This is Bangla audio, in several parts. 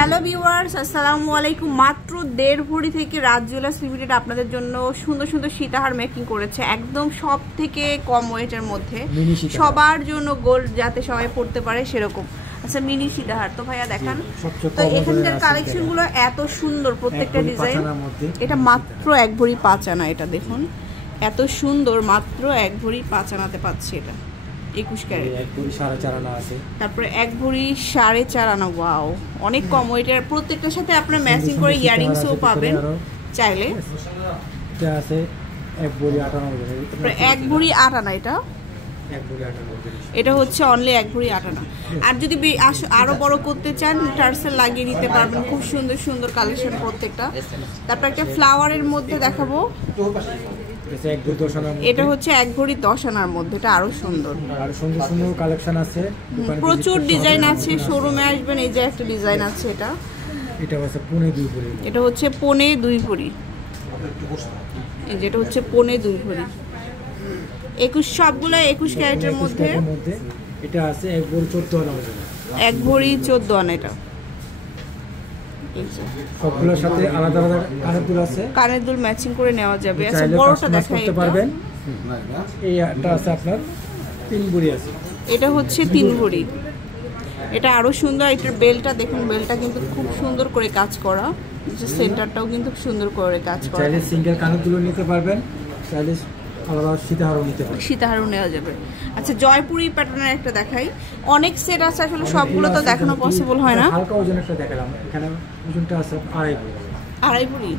হ্যালো ভিউয়ার্স, আসসালামু আলাইকুম। মাত্র 1.5 ভরি থেকে রাজ জুয়েলার্স লিমিটেড আপনাদের জন্য সুন্দর সুন্দর সীতাহার মেকিং করেছে, একদম সব থেকে কম ওয়েটের মধ্যে, সবার জন্য গোল্ড যাতে সবাই পড়তে পারে সেরকম। আচ্ছা, মিনি সীতাহার তো ভাইয়া দেখান তো। এখানকার কালেকশনগুলো এত সুন্দর, প্রত্যেকটা ডিজাইন। এটা মাত্র 1 ভরি 5 আনা, এটা দেখুন এত সুন্দর, মাত্র 1 ভরি 5 আনাতে পাচ্ছি। এটা 21 ক্যারেট, 1 ভরি 4.5 আনা আছে। তারপরে 1 ভরি 4.5 আনা। ওয়াও, অনেক কম ওয়েটের। প্রত্যেকটার সাথে আপনারা ম্যাচিং করে ইয়ারিংসও পাবেন চাইলে। এটা আছে 1 ভরি 8 আনা। তারপরে 1 ভরি 8 আনা, এটা 1 ভরি 8 আনা। এটা হচ্ছে অনলি 1 ভরি 8 আনা। আর যদি আরো বড় করতে চান টার্সেল লাগিয়ে নিতে পারবেন। খুব সুন্দর সুন্দর কালেকশন প্রত্যেকটা। তারপর একটা ফ্লাওয়ারের মধ্যে দেখাবো, এটা হচ্ছে 1 ভরি 10 আনার মধ্যে। এটা আরো সুন্দর, আর সুন্দর সুন্দর কালেকশন আছে, প্রচুর ডিজাইন আছে। শোরুমে আসবেন, এই যে একটা ডিজাইন আছে, এটা হচ্ছে পৌনে 2 ভরি। এটা হচ্ছে পৌনে 2 ভরি। এই যেটা হচ্ছে পৌনে 2 ভরি। 21, সবগুলো 21 ক্যারেটের মধ্যে। এটা আছে 1 ভরি 14 আনা। 1 ভরি 14 আনা। এটা সবগুলোর সাথে আলাদা আলাদা কানের দুল আছে, কানের দুল ম্যাচিং করে নেওয়া যাবে। আচ্ছা, বড়টা দেখাই পারবেন। এইটা আছে আপনার 3 ভরি আছে। এটা হচ্ছে 3 ভরি। এটা আরো সুন্দর। এটার বেলটা দেখুন, বেলটা কিন্তু খুব সুন্দর করে কাজ করা, সেন্টারটাও কিন্তু সুন্দর করে কাজ করা। চাইলে সিঙ্গেল কানের দুল নিতে পারবেন, চাইলে আলাদা সীতাহারও নিতে পারবেন। সীতাহারও নেওয়া যাবে। আচ্ছা, জয়পুরি প্যাটার্নের একটা দেখাই। অনেক সেট আছে, আসলে সবগুলো তো দেখানো পসিবল হয় না। হালকা ওজন একটা দেখালাম, এখানে ওজনটা আছে 2.5 ভরি। 2.5 ভরি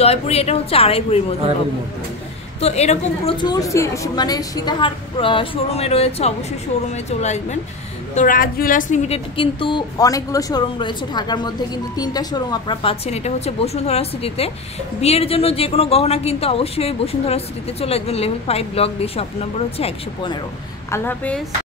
জয়পুরি। এটা হচ্ছে 2.5 ভরির মধ্যে। তো এরকম প্রচুর মানে সীতাহার শোরুমে রয়েছে, অবশ্যই শোরুমে চলে আসবেন। তো রাজ জুয়েলার্স লিমিটেড কিন্তু অনেকগুলো শোরুম রয়েছে ঢাকার মধ্যে, কিন্তু 3টা শোরুম আপনারা পাচ্ছেন। এটা হচ্ছে বসুন্ধরা সিটিতে। বিয়ের জন্য যে কোনো গহনা কিন্তু অবশ্যই বসুন্ধরা সিটিতে চলে আসবেন। Level 5 block D, shop number হচ্ছে 115। আল্লাহ হাফেজ।